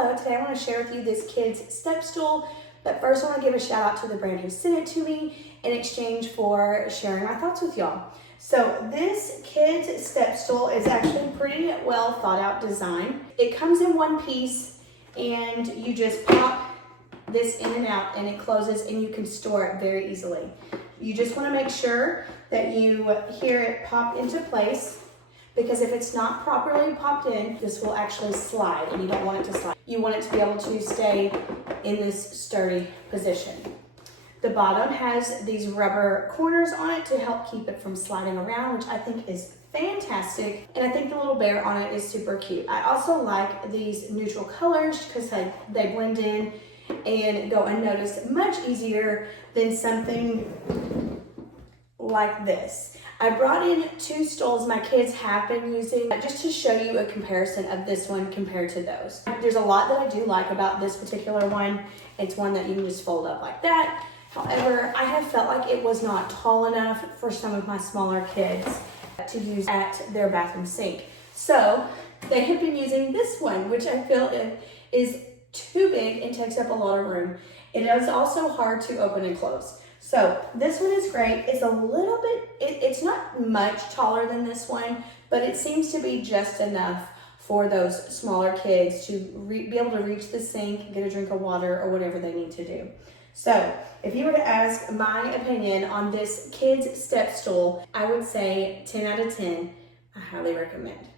Hello, today I want to share with you this kid's step stool, but first I want to give a shout out to the brand who sent it to me in exchange for sharing my thoughts with y'all. So this kid's step stool is actually pretty well thought out design. It comes in one piece and you just pop this in and out and it closes and you can store it very easily. You just want to make sure that you hear it pop into place, because if it's not properly popped in, this will actually slide and you don't want it to slide. You want it to be able to stay in this sturdy position. The bottom has these rubber corners on it to help keep it from sliding around, which I think is fantastic. And I think the little bear on it is super cute. I also like these neutral colors because they blend in and go unnoticed much easier than something like this. I brought in two stools my kids have been using just to show you a comparison of this one compared to those. There's a lot that I do like about this particular one. It's one that you can just fold up like that. However, I have felt like it was not tall enough for some of my smaller kids to use at their bathroom sink. So they have been using this one, which I feel is too big and takes up a lot of room. It is also hard to open and close. So this one is great. It's a little bit, it's not much taller than this one, but it seems to be just enough for those smaller kids to be able to reach the sink, get a drink of water, or whatever they need to do. So if you were to ask my opinion on this kid's step stool, I would say 10 out of 10, I highly recommend.